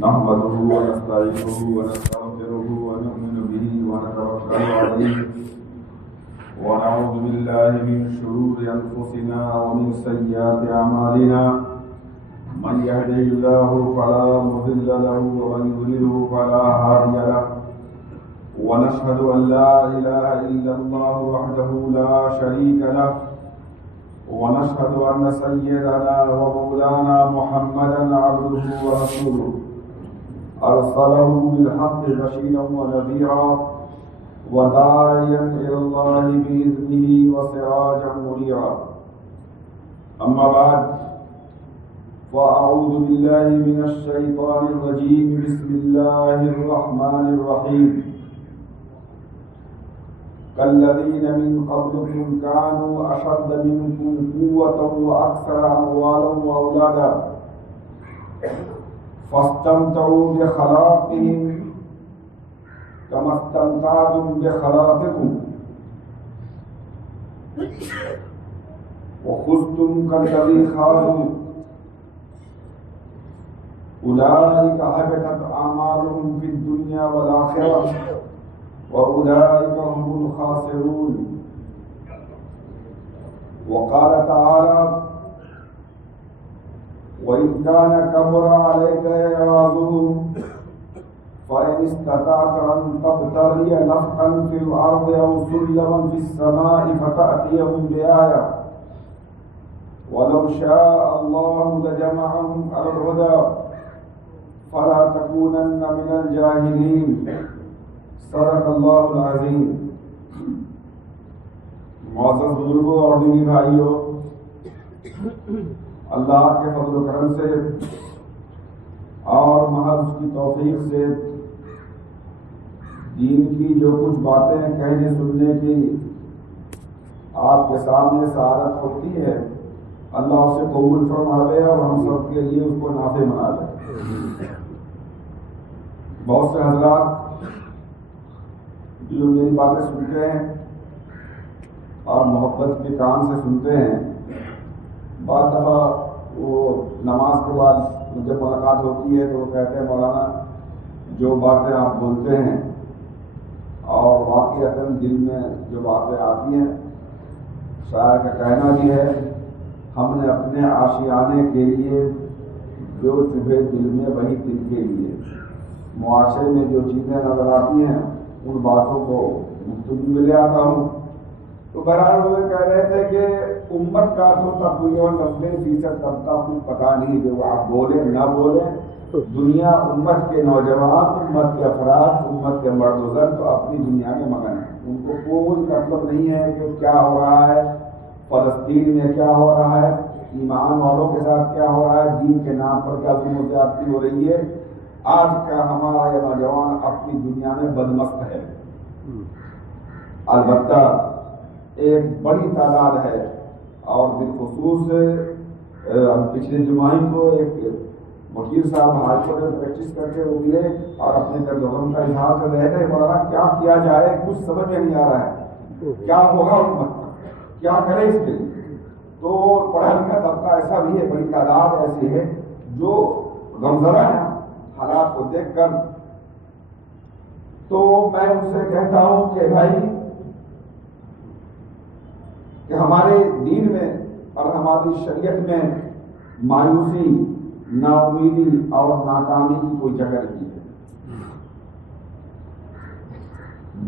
نحمده ونستعينه ونستغفره ونؤمن به ونتوكل عليه ونعوذ بالله من شرور أنفسنا ومن سيئات أعمالنا من يهده الله فلا مضل له ومن يضلله فلا هادي له ونشهد أن لا إله إلا الله وحده لا شريك له ونشهد أن سيدنا ومولانا محمدا عبده ورسوله أرسله بالحق بشيرا ونذيرا وداعيا إلى الله بإذنه وسراجا منيرا أما بعد فأعوذ بالله من الشيطان الرجيم بسم الله الرحمن الرحيم كالذين من قبلكم كانوا أشد منكم قوة وأكثر أموالا وأولادا فاستمتعوا بخلاقهم كما استمتعتم بخلاقكم وخذتم كالذي خانوا أولئك حبطت أعمالهم في الدنيا والآخرة وأولئك هم الخاسرون وقال تعالى وإن كان كبر عليك إعراضهم فإن استطعت أن تبتغي نفقا في الأرض أو سلما في السماء فتأتيهم بآية ولو شاء الله لجمعهم على الهدى فلا تكونن من الجاهلين صدق اللہ العظیم۔ معزز بزرگوں اور دینی بھائیوں، اللہ کے فضل و کرم سے اور محض اس کی توفیق سے دین کی جو کچھ باتیں کہنے سننے کی آپ کے سامنے سعادت ہوتی ہے، اللہ اسے قبول فرماوے اور ہم سب کے لیے اس کو نافع بنا دے۔ بہت سے حضرات جو میری باتیں سنتے ہیں اور محبت کے کام سے سنتے ہیں، بعض دفعہ وہ نماز کے بعد جب ملاقات ہوتی ہے تو وہ کہتے ہیں مولانا جو باتیں آپ بولتے ہیں اور واقعتاً دل میں جو باتیں آتی ہیں، شاعر کا کہنا بھی ہے ہم نے اپنے آشیانے کے لیے جو چبھے دل میں وہی دل کے لیے، معاشرے میں جو چیزیں نظر آتی ہیں ان باتوں کو گفتگو میں لے آتا ہوں۔ تو بہرحال وہ کہہ رہے تھے کہ امت کا تو تقریباً 90% طبقہ کوئی پتہ نہیں جو آپ بولیں نہ بولیں، دنیا امت کے نوجوان، امت کے افراد، امت کے مرد و زن تو اپنی دنیا میں مگن ہیں، ان کو کوئی مطلب نہیں ہے کہ کیا ہو رہا ہے فلسطین میں، کیا ہو رہا ہے ایمان والوں کے ساتھ، کیا ہو رہا ہے دین کے نام پر کیا ظلم و زیادتی ہو رہی ہے۔ آج کا ہمارا یہ نوجوان اپنی دنیا میں بدمست ہے، البتہ ایک بڑی تعداد ہے، اور بالخصوص پچھلے جمعہ کو ایک وکیل صاحب ہائی کورٹ میں پریکٹس کر کے وہ ملے اور اپنے درد و غم کا اظہار کر رہے تھے، مولانا کیا کیا جائے کچھ سمجھ میں نہیں آ رہا ہے، کیا ہوگا امت کا، کیا کرے اس کے لیے۔ تو پڑھا لکھا طبقہ ایسا بھی ہے، بڑی تعداد ایسی ہے جو غمزدہ ہے حالات کو دیکھ کر۔ تو میں ان سے کہتا ہوں کہ بھائی کہ ہمارے دین میں اور ہماری شریعت میں مایوسی، نا امیدی اور ناکامی کی کوئی جگہ نہیں ہے۔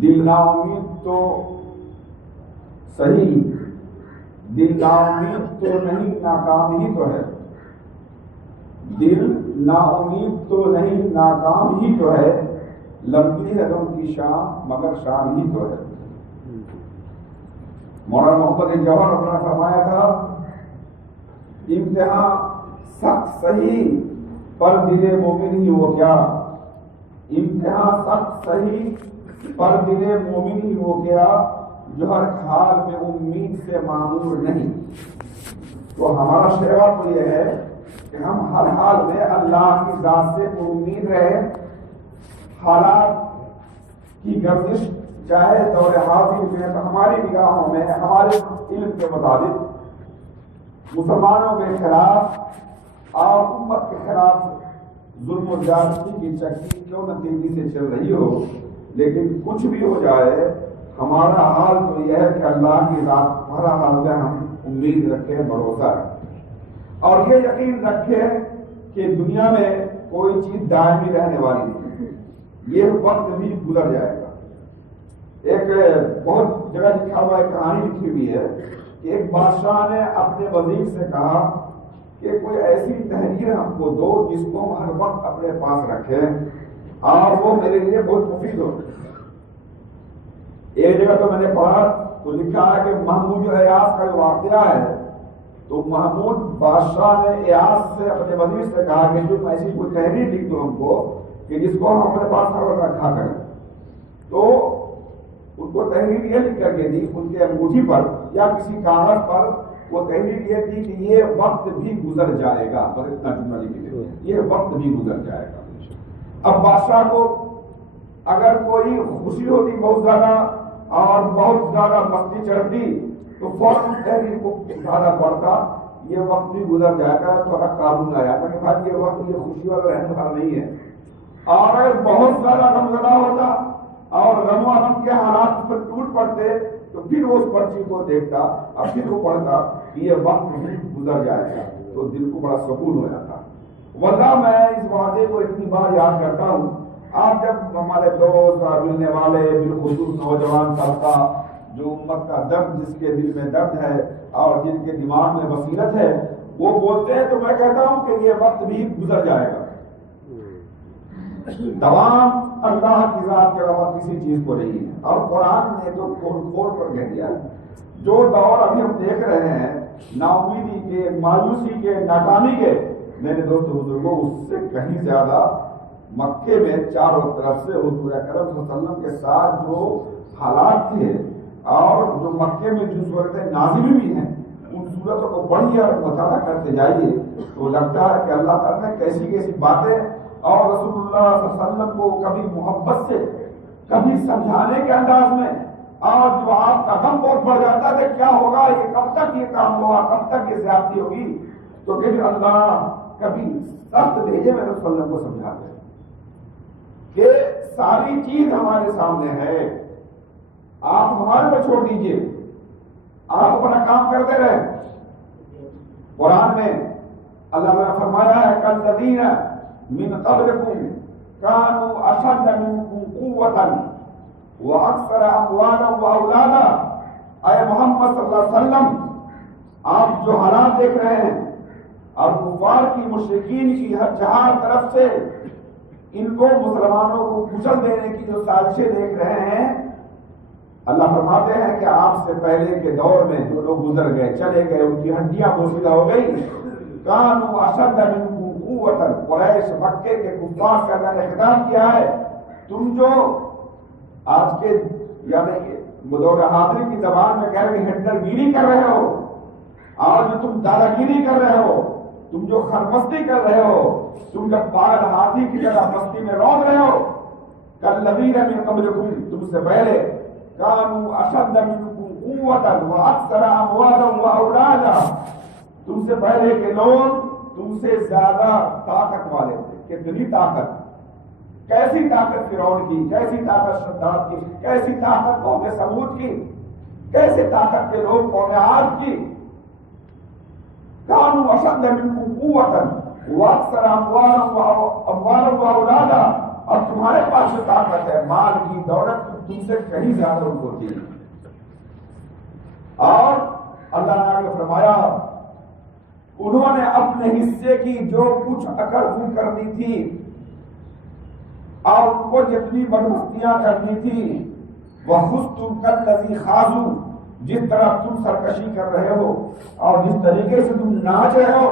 دل نا امید تو صحیح، دل نا امید تو نہیں، ناکام ہی تو ہے، دل نا امید تو نہیں، ناکام ہی تو ہے، لمبی ہے ان کی شام مگر شام ہی تو ہے۔ مولانا محمد جوہر اپنا فرمایا تھا امتحان سخت صحیح پر دل مومن ہی وہ کیا، امتحان سخت صحیح پر دل مومن ہی وہ کیا، جو ہر حال میں امید سے معمور نہیں۔ تو ہمارا شعار تو یہ ہے کہ ہم ہر حال میں اللہ کی ذات سے امید رہے، حالات کی گردش چاہے دور حاضر میں ہماری نگاہوں میں ہمارے علم کے مطابق مسلمانوں کے خلاف اور امت کے خلاف ظلم و زیادتی کی چکی کیوں نہ تیزی سے چل رہی ہو، لیکن کچھ بھی ہو جائے ہمارا حال تو یہ ہے کہ اللہ کی ذات ہر حال میں ہم امید رکھیں، بھروسہ رکھیں، اور یہ یقین رکھیں کہ دنیا میں کوئی چیز دائمی رہنے والی نہیں، یہ وقت بھی گزر جائے گا۔ ایک بہت جگہ لکھا ہوا ایک کہانی لکھی ہوئی ہے کہ ایک بادشاہ نے اپنے وزیر سے کہا کہ کوئی ایسی تحریر ہم کو دو جس کو ہم ہر وقت اپنے پاس رکھیں اور وہ میرے لیے بہت مفید ہو۔ ایک جگہ تو میں نے پڑھا تو لکھا ہے کہ محمود ایاز کا جو واقعہ ہے، تو محمود بادشاہ نے ایاز سے اپنے وزیر سے کہا کہ جو ایسی کوئی تحریر لکھ دو ہم کو کہ جس کو ہم اپنے پاس ہر وقت رکھا کریں۔ تو ان کو تحریر یہ لکھ کر کے دی ان کے انگوٹھی پر یا کسی کاغذ پر، وہ تحریر یہ تھی کہ یہ وقت بھی گزر جائے گا، بس اتنا جملہ لکھ دے، یہ وقت بھی گزر جائے گا۔ اب بادشاہ کو اگر کوئی خوشی ہوتی بہت زیادہ اور بہت زیادہ مستی چڑھتی تو فوراً تحریر کو زیادہ پڑھتا، یہ وقت بھی گزر جائے گا، تھوڑا قابو لایا کہ بھائی یہ وقت یہ خوشی والا رہنے والا نہیں ہے۔ اور اگر بہت زیادہ غمزدہ ہوتا اور غم و غم کے حالات پر ٹوٹ پڑتے تو پھر وہ اس پرچی کو دیکھتا اور پھر وہ پڑھتا کہ یہ وقت بھی گزر جائے گا، تو دل کو بڑا سکون ہو جاتا۔ ورنہ میں اس وعدے کو اتنی بار یاد کرتا ہوں، آج جب ہمارے دوست اور ملنے والے بالخصوص نوجوان طبقہ جو امت کا درد جس کے دل میں درد ہے اور جن کے دماغ میں بصیرت ہے وہ بولتے ہیں، تو میں کہتا ہوں کہ یہ وقت بھی گزر جائے گا۔ تمام اللہ کی ذات کے علاوہ کسی چیز کو نہیں ہے، اور قرآن نے تو کھول کھول کر کہہ دیا جو دور ابھی ہم دیکھ رہے ہیں نا امیدی کے، مایوسی کے، ناکامی کے، میرے دوست بزرگوں اس سے کہیں زیادہ مکے میں چاروں طرف سے حضور اکرم صلی اللہ علیہ وسلم کے ساتھ جو حالات تھے اور جو مکے میں جو صورتیں نازل ہوئی ہیں ان صورتوں کو پڑھیے اور مطالعہ کرتے جائیے تو لگتا ہے کہ اللہ تعالیٰ نے کیسی کیسی باتیں اور رسول اللہ صلی اللہ علیہ وسلم کو کبھی محبت سے، کبھی سمجھانے کے انداز میں، اور جو آپ کا غم بہت بڑھ جاتا ہے کہ کیا ہوگا، یہ کب تک یہ کام ہوگا، کب تک یہ زیادتی ہوگی، تو پھر اللہ کبھی سخت بھیجے میں رسول اللہ کو سمجھاتے ہیں کہ ساری چیز ہمارے سامنے ہے، آپ ہمارے پہ چھوڑ دیجئے، آپ اپنا کام کرتے رہے۔ قرآن میں اللہ نے فرمایا ہے کالذین من قبلکم کانوا اشد منکم قوۃ واکثر اموالا واولادا۔ اے محمد صلی اللہ علیہ وسلم، آپ جو حالات دیکھ رہے ہیں اور کفار کی، مشرکین کی ہر جہاں طرف سے ان کو مسلمانوں کو کچل دینے کی جو سازشیں دیکھ رہے ہیں، اللہ فرماتے ہیں کہ آپ سے پہلے کے دور میں جو لوگ گزر گئے، چلے گئے، ان کی ہڈیاں بوسیدہ ہو گئی، کانوا اشد منکم قوۃ، قریش مکے کے کفار کا اللہ نے خطاب کیا ہے، تم جو آج کے یعنی دور حاضر کی زبان میں کہہ رہے ہٹلر گیری کر رہے ہو، اور جو تم دادا گیری کر رہے ہو، تم جو خرمستی کر رہے ہو، تم جب پاگل ہاتھی کی طرح مستی میں روند رہے ہو، کالذین من قبلکم، تم سے پہلے، کانوا اشد منکم قوۃ واکثر اموالا واولادا، تم سے پہلے کے لوگ تم سے زیادہ طاقت والے تھے۔ کتنی طاقت، کیسی طاقت فرعون کی، کیسی طاقت شداد کی، کیسی طاقت قوم ثمود کی، کیسی طاقت کے لوگ قوم عاد کی۔ کانوا اشد منکم قوۃ واکثر اموالا واولادا، اور تمہارے پاس جو طاقت ہے، مال کی، دولت، تم سے کہیں زیادہ ان کو تھی۔ اور اللہ نے آگے فرمایا انہوں نے اپنے حصے کی جو کچھ اکڑ کرنی تھی اور ان کو جتنی بدمستیاں کرنی تھی، وَخُذْتُمْ كَالَّذِي خَاضُوا، جس طرح تم سرکشی کر رہے ہو اور جس طریقے سے تم ناچ رہے ہو،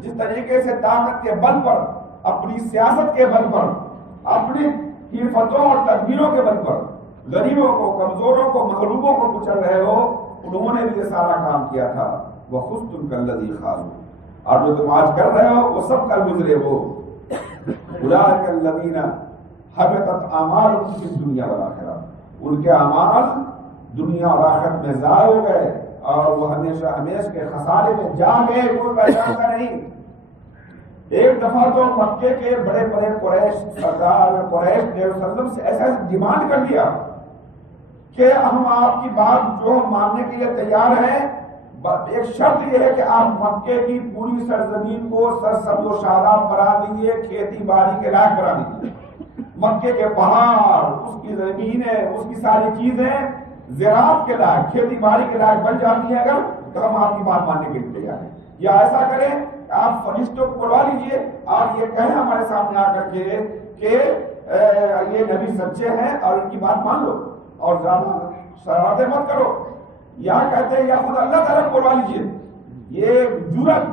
جس طریقے سے طاقت کے بل پر، اپنی سیاست کے بل پر، اپنی حرفتوں اور تدبیروں کے بل پر غریبوں کو، کمزوروں کو، مغلوبوں کو کچل رہے ہو، انہوں نے بھی یہ سارا کام کیا تھا۔ وَخُذْتُمْ كَالَّذِي خَاضُوا، اور جو تم آج کر رہے ہو وہ سب کل گزرے وہ۔ اولئک الذین حبطت اعمالهم فی الدنیا والآخرہ، ان کے اعمال دنیا اور آخرت میں ضائع ہو گئے اور وہ ہمیشہ ہمیش کے خسارے میں جا گئے، کوئی پہچان کا نہیں۔ ایک دفعہ تو مکے کے بڑے بڑے قریش سردار قریش نے وسلم سے ایسا ڈیمانڈ کر دیا کہ ہم آپ کی بات جو ماننے کے لیے تیار ہیں، ایک شرط یہ ہے کہ آپ مکے کی پوری سرزمین کو سرسبز و شاداب بنا دیجیے، کھیتی باڑی کے لائق بنا دیجیے، مکے کے پہاڑ، اس کی زمینیں، اس کی ساری چیزیں زراعت کے لائق، کھیتی باڑی کے لائق بن جاتی ہیں اگر تو ہم آپ کی بات ماننے کے لیے تیار ہیں۔ یا ایسا کریں آپ فرشتوں کو بلوا لیجیے اور یہ کہیں ہمارے سامنے آ کر کے کہ یہ نبی سچے ہیں اور ان کی بات مان لو اور زیادہ شرارتیں مت کرو، یا کہتے ہیں یا خود اللہ تعالیٰ کو بلوا لیجیے۔ یہ جرات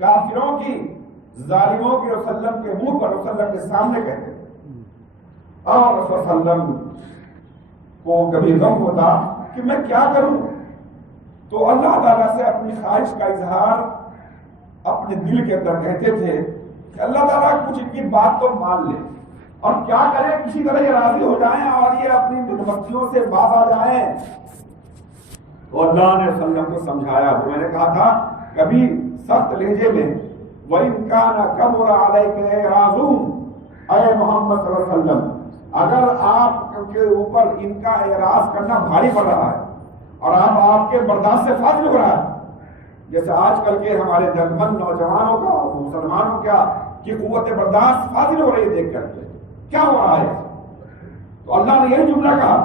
کافروں کی، ظالموں کے وسلم کے منہ پر وسلم کے سامنے کہتے ہیں، اور وسلم کو کبھی غم ہوتا کہ میں کیا کروں، تو اللہ تعالیٰ سے اپنی خواہش کا اظہار اپنے دل کے اندر کہتے تھے کہ اللہ تعالیٰ کچھ ان کی بات تو مان لے، اور کیا کریں کسی طرح یہ راضی ہو جائیں اور یہ اپنی بدبختیوں سے باز آ جائیں۔ تو اللہ نے وسلم کو سمجھایا، میں نے کہا تھا کبھی سخت لہجے میں، وَإِن كَانَ كَبُرَ عَلَيْكَ إِعْرَاضُهُمْ، اے محمد صلی اللہ علیہ وسلم اگر آپ کے اوپر ان کا اعراض کرنا بھاری پڑ رہا ہے اور آپ کے برداشت سے فاضل ہو رہا ہے، جیسے آج کل کے ہمارے درمند نوجوانوں کا، مسلمانوں کا کی قوت برداشت فاضل ہو رہی ہے دیکھ کر کے کیا ہو رہا ہے، تو اللہ نے یہی جملہ کہا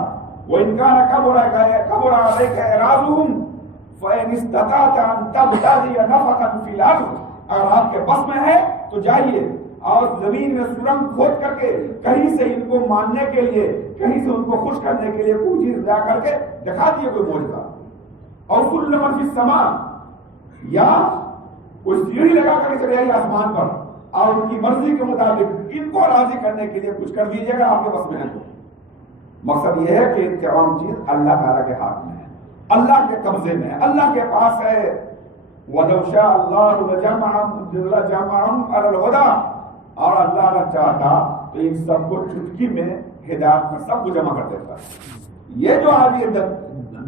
وَإِن كَانَ كَبُرَ عَلَيْكَ إِعْرَاضُهُمْ فَإِنِ اسْتَطَعْتَ أَن تَبْتَغِيَ نَفَقًا فِي الْأَرْضِ، اگر آپ کے بس میں ہے تو جائیے اور زمین میں سرنگ کھود کر کے کہیں سے ان کو ماننے کے لیے، کہیں سے ان کو خوش کرنے کے لیے کوئی چیز لا کر کے دکھا دیے کوئی معجزہ، اور كُلُّ مَن فِي السَّمَاءِ، یا کوئی سیڑھی لگا کر چلے آئیے آسمان پر اور ان کی مرضی کے مطابق ان کو راضی کرنے کے لیے کچھ کر دیجیے اگر آپ کے بس میں ہے تو۔ مقصد یہ ہے کہ تمام چیز اللہ تعالیٰ کے ہاتھ میں ہے، اللہ کے قبضے میں ہے، اللہ کے پاس ہے۔ وَلَوْ شَاءَ اللَّهُ لَجَمَعَهُمْ عَلَى الْهُدَىٰ، اور اللہ نہ چاہتا تو ان سب کو چٹکی میں ہدایت میں سب کو جمع کر دیتا۔ یہ جو آج یہ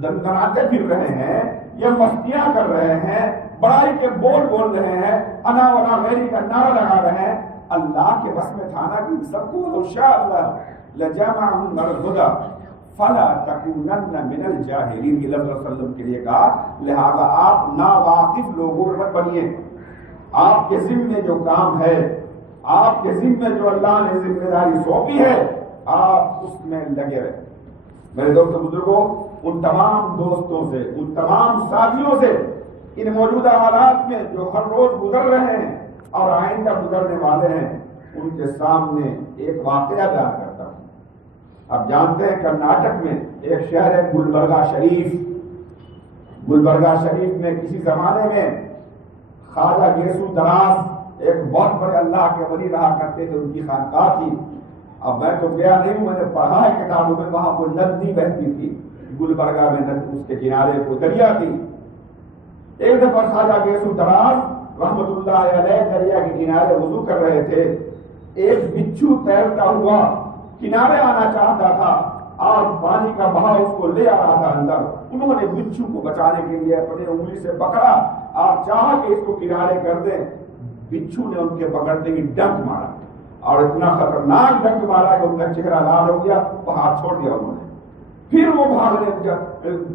دندناتے پھر رہے ہیں، یہ مستیاں کر رہے ہیں، بڑائی کے بول رہے ہیں، انا ونا غیری کا نعرہ لگا رہے ہیں، اللہ کے بس میں تھا نا کہ سب کو لو شاء اللہ لجمعهم علی الهدى فلا تکونن من الجاہلین، یہ لفظ صلی اللہ علیہ وسلم کے لیے کہا، لہذا آپ ناواقف لوگوں مت بنیے، آپ کے ذمے جو کام ہے، آپ کے ذمے جو اللہ نے ذمہ داری سونپی ہے، آپ اس میں لگے رہے۔ میرے دوستوں بزرگوں، ان تمام دوستوں سے، ان تمام ساتھیوں سے ان موجودہ حالات میں جو ہر روز گزر رہے ہیں اور آئندہ گزرنے والے ہیں، ان کے سامنے ایک واقعہ بیان کرتا ہوں۔ آپ جانتے ہیں کرناٹک میں ایک شہر ہے گلبرگہ شریف۔ گلبرگہ شریف میں کسی زمانے میں خواجہ گیسو دراز ایک بہت بڑے اللہ کے ولی رہا کرتے تھے، ان کی خانقاہ تھی۔ اب میں تو گیا نہیں ہوں، میں نے پڑھا ہے کتابوں میں، وہاں کوئی ندی بہتی تھی، گلبرگہ میں ندی، اس کے کنارے کوئی دریا تھی۔ ایک دفعہ خواجہ گیسو دراز رحمت اللہ علیہ دریا کے کنارے وضو کر رہے تھے، ایک بچھو تیرتا ہوا کنارے آنا چاہتا تھا اور پانی کا بہاؤ اس کو لے آ رہا تھا اندر۔ انہوں نے بچھو کو بچانے کے لیے اپنے انگلی سے پکڑا اور چاہا کہ اس کو کنارے کر دیں، بچھو نے ان کے پکڑتے ہی ڈنک مارا اور اتنا خطرناک ڈنک مارا کہ ان کا چہرہ لال ہو گیا، وہ ہاتھ چھوڑ دیا انہوں نے۔ پھر وہ بھاگنے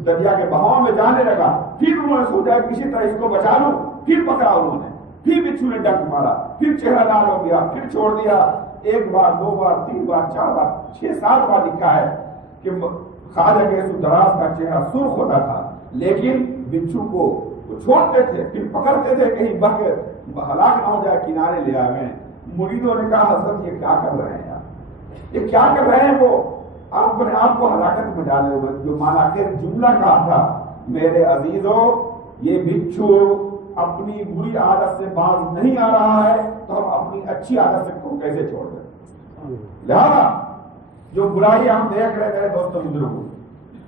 دریا کے بہاؤ میں جانے لگا، پھر انہوں نے سوچا کسی طرح اس کو بچا لوں، پھر پکڑا انہوں نے، پھر بچھو نے ڈنک مارا، پھر چہرہ لال ہو گیا، پھر چھوڑ دیا۔ ایک بار، دو بار، تین بار، چار بار، 6-7 بار لکھا ہے کہ خواجہ گیسو دراز کا چہرہ سرخ ہوتا تھا، لیکن بچھو کو چھوڑتے تھے، پھر پکڑتے تھے کہیں بہ کے ہلاک نہ ہو جائے، کنارے لے آئے۔ مریدوں نے کہا حضرت یہ کیا کر رہے ہیں آپ، یہ کیا کر رہے ہیں؟ وہ آپ نے آپ کو ہلاکت میں ڈالے ہوئے، جو مانا کہ جملہ کہا تھا، میرے عزیزوں یہ بچھو اپنی بری عادت سے باز نہیں آ رہا ہے تو ہم اپنی اچھی عادت سے کو کیسے چھوڑ دیں؟ لہذا جو برائی ہم دیکھ رہے میرے دوستوں بزرگوں،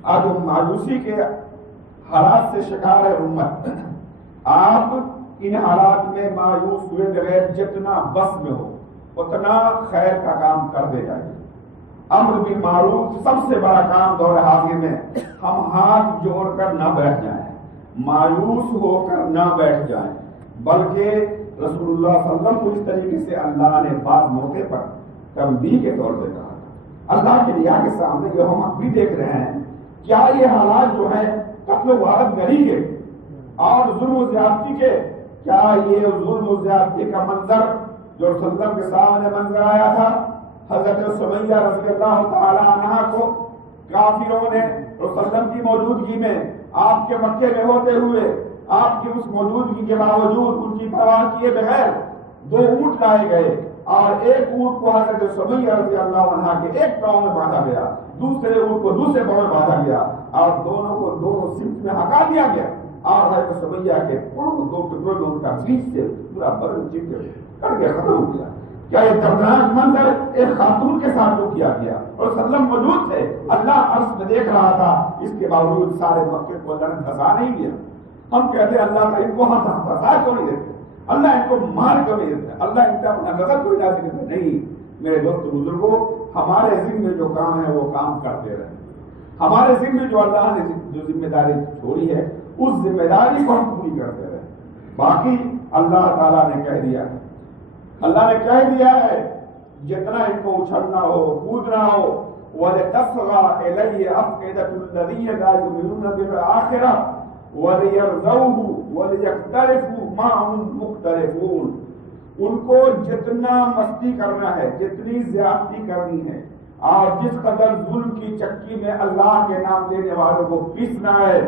آج مایوسی کے حالات سے شکار ہے امت۔ آپ ان حالات میں مایوس ہوئے بغیر جتنا بس میں ہو اتنا خیر کا کام کر دے جائیے۔ امر بالمعروف سب سے بڑا کام دور حاضر میں، ہم ہاتھ جوڑ کر نہ بیٹھ جائیں، مایوس ہو کر نہ بیٹھ جائیں، بلکہ رسول اللہ صلی اللہ علیہ وسلم کو اس طریقے سے اللہ نے بعض موقع پر تنبیہ کے طور پہ کہا تھا۔ اللہ کے نگاہ کے سامنے جو ہم اب بھی دیکھ رہے ہیں، کیا یہ حالات جو ہیں قتل و غارت گری کے اور ظلم و زیادتی کے، کیا یہ ظلم و زیادتی کا منظر جو رسول اللہ کے سامنے منظر آیا تھا، حضرت سمیہ رضی اللہ تعالی عنہا کو کافروں نے رسول اللہ کی موجودگی میں آپ کے مکے میں ہوتے ہوئے آپ کی اس موجودگی کے باوجود ان کی پرواہ کیے بغیر 2 اونٹ لائے گئے اور ایک اونٹ کو حضرت سمیہ رضی اللہ عنہا کے ایک پاؤں میں باندھا گیا، دوسرے اونٹ کو دوسرے پاؤں میں باندھا گیا اور دونوں کو دونوں سمت میں ہٹا دیا گیا اور حضرت سمیہ کے پاؤں 2 ٹکڑوں میں ان کا بیچ سے پورا بدن چپ کر کے ختم ہو گیا۔ کیا یہ دردناک منظر ایک خاتون کے ساتھ جو کیا گیا اور سلم موجود تھے، اللہ عرش میں دیکھ رہا تھا، اس کے باوجود سارے مکے کو اللہ نے دھسا نہیں دیا۔ ہم کہتے ہیں اللہ کا ان کو دھسا کیوں نہیں دیتے، اللہ ان کو مار کیوں نہیں دیتے، اللہ ان کا اپنا نظر کوئی نہ دیتے؟ نہیں میرے دوست بزرگوں، ہمارے ذمہ جو کام ہے وہ کام کرتے رہے، ہمارے ذمہ جو اللہ نے جو ذمہ داری چھوڑی ہے اس ذمہ داری کو ہم پوری کرتے رہے۔ باقی اللہ تعالیٰ نے کہہ دیا ہے، اللہ نے کہہ دیا ہے جتنا ان کو اچھلنا ہو کودنا ہو، وَلِتَصْغَىٰ إِلَيْهِ أَفْئِدَةُ الَّذِينَ لَا يُؤْمِنُونَ بِالْآخِرَةِ وَلِيَرْضَوْهُ وَلِيَقْتَرِفُوا مَا هُمْ مُقْتَرِفُونَ۔ ان کو جتنا مستی کرنا ہے، جتنی زیادتی کرنی ہے اور جس قدر ظلم کی چکی میں اللہ کے نام لینے والوں کو پیسنا ہے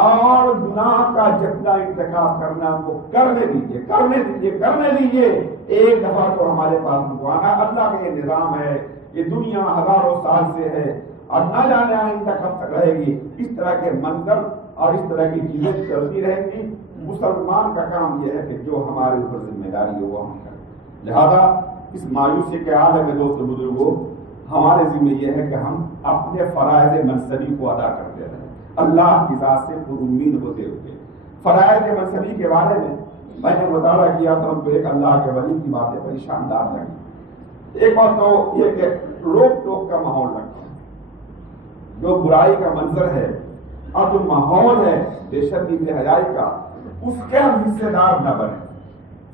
اور گناہ کا جتنا انتخاب کرنا وہ کرنے دیجیے، کرنے دیجیے، کرنے دیجیے۔ ایک دفعہ تو ہمارے پاس آنا، اللہ کا یہ نظام ہے، یہ دنیا ہزاروں سال سے ہے اور نہ جانے آئندہ کب تک رہے گی۔ اس طرح کے منظر اور اس طرح کی چیزیں چلتی رہیں گی۔ مسلمان کا کام یہ ہے کہ جو ہمارے اوپر ذمہ داری ہو وہ ہم کریں۔ لہذا اس مایوسی کے عالم میں دوست بزرگوں، ہمارے ذمہ یہ ہے کہ ہم اپنے فرائض منصبی کو ادا کرتے رہیں، اللہ کی ذات سے پر امید ہوتے ہوئے۔ فرائض منصبی کے بارے میں نے مطالعہ کیا تو ہم کو ایک اللہ کے ولی کی باتیں بڑی شاندار لگی۔ ایک بات تو یہ کہ روک ٹوک کا ماحول رکھنا، جو برائی کا منظر ہے اور جو ماحول ہے بے شرمی بے حیائی کا، اس کے ہم حصے دار نہ بنے۔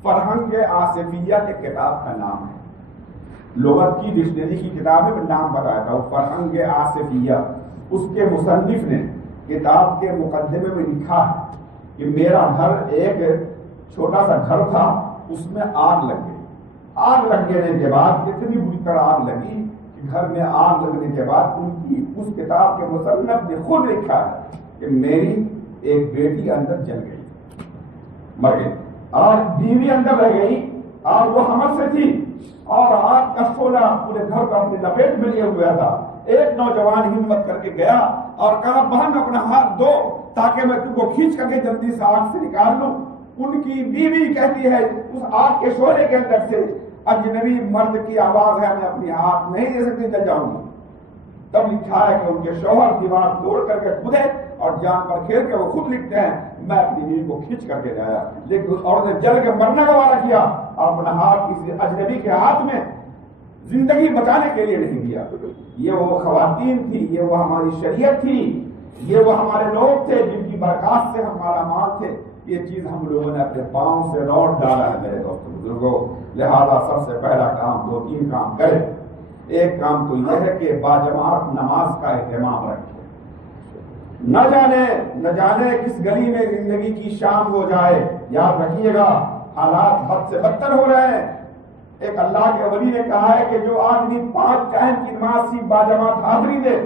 فرہنگ آصفیہ کے کتاب کا نام ہے، لغت کی ڈکشنری کی کتاب میں نام بتایا تھا، وہ فرہنگ آصفیہ۔ اس کے مصنف نے کتاب کے مقدمے میں لکھا ہے کہ میرا گھر ایک چھوٹا سا گھر تھا، اس میں آگ لگ گئی۔ آگ لگ گنے کے بعد اتنی بری طرح آگ لگی کہ گھر میں آگ لگنے کے بعد ان کی اس کتاب کے مصنف نے خود لکھا ہے کہ میری ایک بیٹی اندر جل گئی، مر گئی، اور بیوی اندر رہ گئی اور وہ حمل سے تھی اور آگ کا شعلہ پورے گھر کو اپنی لپیٹ میں لیے ہوا تھا۔ ایک نوجوان ہمت کر کے گیا اور کہا بہن اپنا ہاتھ دو تاکہ میں تم کو کھینچ کر کے جلدی سے آگ سے نکال لوں۔ ان کی بیوی کہتی ہے اس آگ کے شعلے کے اندر سے اجنبی مرد کی آواز ہے، میں اپنی ہاتھ نہیں دے سکتی، جل جاؤں گی۔ تب لکھا ہے کہ ان کے شوہر دیوار توڑ کر کے کودے اور جان پر کھیل کے وہ خود لکھتے ہیں میں اپنی بیوی کو کھینچ کر کے لایا، لیکن اس عورت نے جل کے مرنے کا وعدہ کیا اور اپنا ہاتھ کسی اجنبی کے ہاتھ میں زندگی بچانے کے لیے نہیں دیا۔ یہ وہ خواتین تھی، یہ وہ ہماری شریعت تھی، یہ وہ ہمارے لوگ تھے جن کی برکات سے ہم مالا مال تھے۔ یہ چیز ہم لوگوں نے اپنے پاؤں سے لوٹ ڈالا ہے میرے دوست بزرگوں۔ لہذا سب سے پہلا کام 2-3 کام کرے۔ ایک کام تو یہ ہے کہ باجماعت نماز کا اہتمام رکھے۔ نہ جانے کس گلی میں زندگی کی شام ہو جائے، یاد رکھیے گا حالات بد سے بدتر ہو رہے ہیں۔ ایک اللہ کے ولی نے کہا ہے کہ جو آدمی 5 ٹائم کی نماز کی باجماعت حاضری دے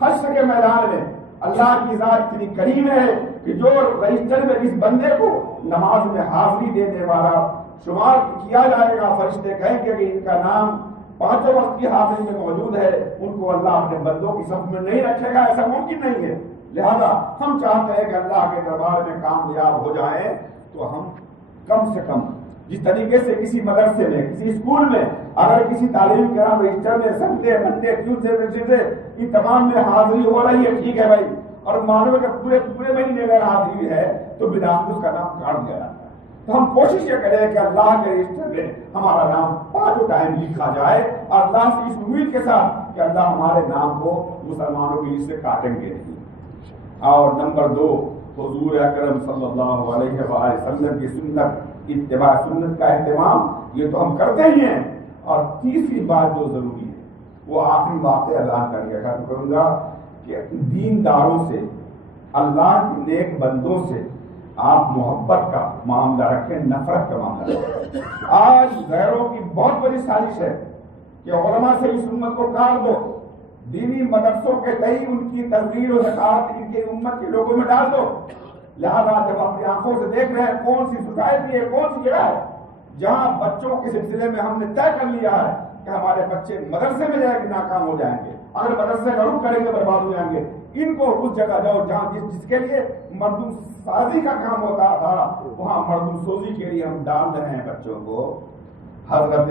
حشر کے میدان میں، اللہ کی ذات اتنی کریم ہے کہ جو رجسٹر میں اس بندے کو نماز میں حاضری دینے والا شمار کیا جائے گا، فرشتے کہیں گے کہ ان کا نام 5 وقت کی حاضری میں موجود ہے، ان کو اللہ اپنے بندوں کی صف میں نہیں رکھے گا، ایسا ممکن نہیں ہے۔ لہذا ہم چاہتے ہیں کہ اللہ کے دربار میں کامیاب ہو جائیں تو ہم کم سے کم جس طریقے سے کسی مدرسے میں کسی اسکول میں اگر کسی تعلیم کرام رجسٹر میں سنڈے منڈے ٹیوزڈے ان تمام میں حاضری ہو رہی ہے، ٹھیک ہے بھائی، اور معلوم ہے کہ پورے مہینے میں حاضری ہے تو بنا اس کا نام کاٹ دیا جاتا ہے۔ تو ہم کوشش یہ کریں کہ اللہ کے رجسٹر میں ہمارا نام 5 ٹائم لکھا جائے اور اللہ سے اس امید کے ساتھ کہ اللہ ہمارے نام کو مسلمانوں کی لسٹ سے کاٹیں گے۔ اور نمبر 2 حضور اکرم صلی اللہ علیہ وآلہ وسلم کی سنت، اتباع سنت کا اہتمام یہ تو ہم کرتے ہی ہیں. اور تیسری بات جو ضروری ہے وہ آخری بات اعلان کر کے ختم کروں گا کہ دینداروں سے، اللہ کے نیک بندوں سے آپ محبت کا معاملہ رکھیں، نفرت کا معاملہ رکھیں. آج غیروں کی بہت بڑی سازش ہے کہ علماء سے اس امت کو کاٹ دو، دینی مدرسوں کے تئیں ان کی تزویر و حقارت ان کے امت کے لوگوں میں ڈال دو. لہذا جب اپنی آنکھوں سے دیکھ رہے ہیں کون سی سوسائٹی ہے، کون سی جگہ ہے جہاں بچوں کے سلسلے میں ہم نے طے کر لیا ہے کہ ہمارے بچے مدرسے میں جائیں گے ناکام ہو جائیں گے، اگر مدرسے کا رخ کریں گے برباد ہو جائیں گے. ان کو اس جگہ جاؤ جہاں جس کے لیے مردم سازی کا کام ہوتا تھا وہاں مردم سوزی کے لیے ہم ڈال رہے ہیں بچوں کو. حضرت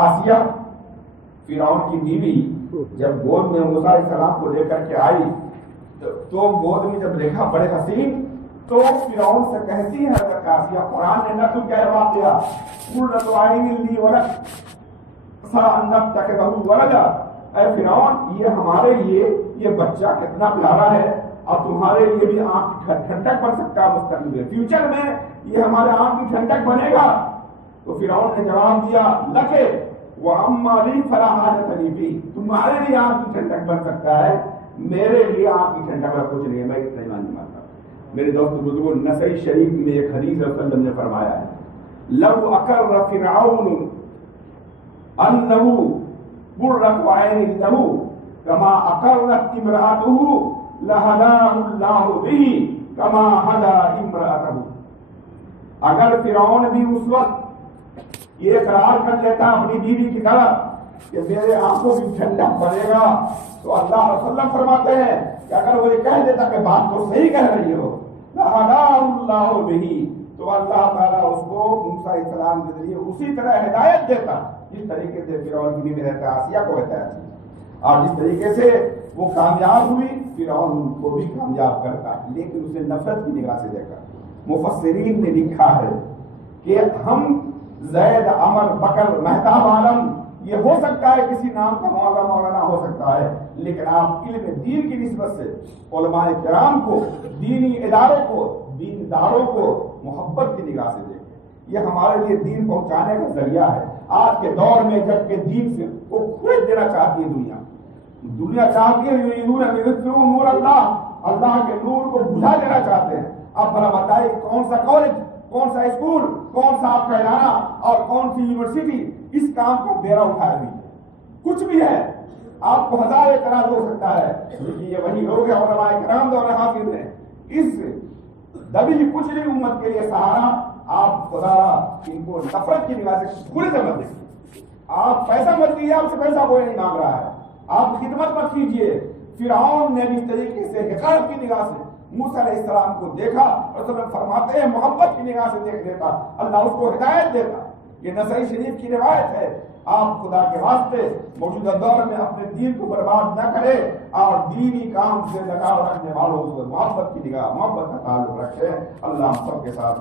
آسیہ فرعون کی بیوی جب گود میں موسیٰ علیہ السلام کو لے کر کے آئی تو گود میں جب دیکھا بڑے حسین تو فرعون سے کہتی ہے حضرت آسیہ، قرآن نے نقل کیا واقعہ، قرۃ عین لی ولک فأنت تکبہ ولدا، اے فرعون یہ ہمارے لیے یہ بچہ کتنا پیارا ہے اور تمہارے لیے بھی آنکھ کی ٹھنڈک بن سکتا ہے مستقبل میں، فیوچر میں یہ ہمارے آنکھ کی ٹھنڈک بنے گا. تو فرعون نے جواب دیا لکے وَأَمَّا لِي فَلَا حَاجَةَ لِي فِيهِ، تمہارے لیے آنکھ کی ٹھنڈک بن سکتا ہے، میرے لیے آنکھ کی ٹھنڈک کا کچھ نہیں ہے، میں اتنا ایمان نہیں مانتا. میرے دوست بزرگوں، نسائی شریف میں ایک حدیث رسول اللہ نے فرمایا ہے لَوْ أَقَرَّ فِرْعَوْنُ أَنَّهُ قُرَّةُ عَيْنٍ لَهُ كَمَا أَقَرَّتْ امْرَأَتُهُ لَهَدَاهُ اللَّهُ بِهِ كَمَا هَدَا امْرَأَتَهُ. اگر فرعون بھی اس وقت یہ اقرار کر لیتا اپنی بیوی کی طرح کہ میرے آنکھوں کی ٹھنڈک بنے گا، تو اللہ رسول اللہ فرماتے ہیں کہ اگر وہ یہ کہہ دیتا کہ بات تو صحیح کہہ رہی ہو لَهَدَاهُ اللَّهُ بِهِ، تو اللہ تعالیٰ اس کو موسیٰ علیہ السلام کے ذریعے اسی طرح ہدایت دیتا جس طریقے سے فرعون کی بیوی حضرت آسیہ کو ہدایت دی، اور جس طریقے سے وہ کامیاب ہوئی فرعون کو بھی کامیاب کرتا، لیکن اسے نفرت کی نگاہ سے دیکھا. مفسرین نے لکھا ہے کہ ہم زید، عمر، بکر، مہتاب عالم یہ ہو سکتا ہے کسی نام کا مولانا ہو سکتا ہے، لیکن آپ علم دین کی نسبت سے علماء کرام کو، دینی اداروں کو، دینداروں کو محبت کی نگاہ سے دیکھیں. یہ ہمارے لیے دین پہنچانے کا ذریعہ ہے. آج کے دور میں جب کہ دین سے وہ کھوج دینا چاہتی ہے دنیا چاہتی ہے یریدون ان یطفئوا نور اللہ، اللہ کے نور کو بجھا دینا چاہتے ہیں. اب بھلا بتائیے کون سا کالج، کون سا اسکول، کون سا آپ کا ادارہ اور کون سی یونیورسٹی اس کام کو بیڑا اٹھائے ہوئی ہے؟ کچھ بھی ہے. آپ کو ہزار اعتراض ہو سکتا ہے لیکن یہ وہی لوگ ہیں علماء کرام دور حاضر میں اس دبی کچلی امت کے لیے سہارا. آپ خدا ان کو نفرت کی نگاہ سے پورے سے مت دیکھیے. آپ پیسہ مت دیجیے، آپ سے پیسہ کوئی نہیں مانگ رہا ہے، آپ خدمت مت کیجیے. فرعون نے اس طریقے سے حقارت کی نگاہ سے موسیٰ علیہ السلام کو دیکھا، رسول اللہ فرماتے ہیں محبت کی نگاہ سے دیکھ لیتا، اللہ اس کو ہدایت دیتا. یہ نسائی شریف کی روایت ہے. آپ خدا کے واسطے موجودہ دور میں اپنے دین کو برباد نہ کرے اور دینی کام سے لگاؤ رکھنے والوں کو محبت کی نگاہ، محبت کا تعلق رکھے. اللہ سب کے ساتھ